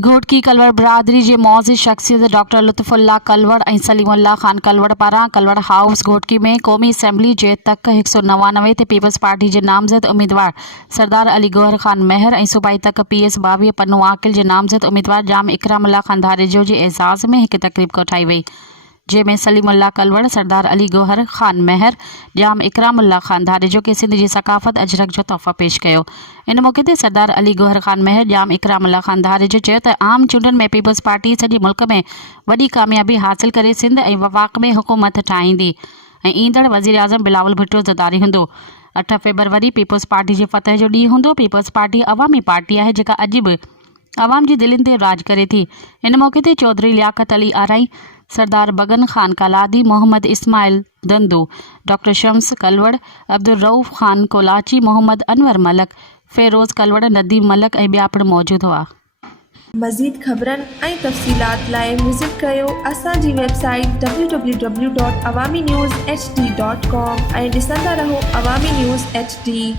घोटकी कलवड़ बिरादरी जे मौज़ शख्सियत डॉक्टर लुत्फ़ुल्लाह कलवड़ ऐं सलीमुल्लाह ख़ान कलवड़ पारां कलवड़ हाउस घोटकी में क़ौमी असैम्बली जे तक 199 ते पीपल्स पार्टी जे नामज़द उम्मीदवार सरदार अली गौहर ख़ान महर ऐं सूबाई तक PS 22 पन्नू आकिल जे नामज़द उम्मीदवार जाम इकरामुल्लाह ख़ान धारेजो जे एज़ाज़ में हिकु तक़रीब कोठाई वई, जंहिंमें सलीमुल्लाह कलवड़, सरदार अली गौहर ख़ान महर, जाम इकरामुल्लाह ख़ान धारेजो के सिंध जी सक़ाफ़त अजरक जो तोहफ़ा पेश कयो। इन मौक़े ते सरदार अली गौहर ख़ान महर, जाम इकरामुल्लाह ख़ान धारेजो चयो त आम चूंडनि में पीपल्स पार्टी सॼे मुल्क में वॾी कामयाबी हासिल करे सिंध ऐं वफ़ाक़ में हुकूमत ठाहींदी ऐं ईंदड़ वज़ीर आज़म बिलावल भुट्टो ज़रदारी हूंदो। 8 फ़रवरी पीपल्स पार्टी जे फ़तह जो ॾींहुं हूंदो। पीपल्स पार्टी अवामी पार्टी आहे जेका अॼु बि आवाम जी दिलनि ते राज करे थी। इन मौक़े ते चौधरी लियाकत अली आराई, सरदार बगन ख़ान कालादी, मोहम्मद इस्माइल दंदू, डॉक्टर शम्स कलवड़, अब्दुल रऊफ़ ख़ान कोलाची, मोहम्मद अनवर मलक, फ़ेरोज़ कलवड़, नदीम मलक ऐं ॿिया पिणु मौजूदु हुआ। मज़ीद ख़बरनि ऐं तफ़सीलात लाइ विज़िट कयो असांजी वेबसाइट www.awamiNewsHD.com ऐं ॾिसंदा रहो अवामी न्यूज़ HD।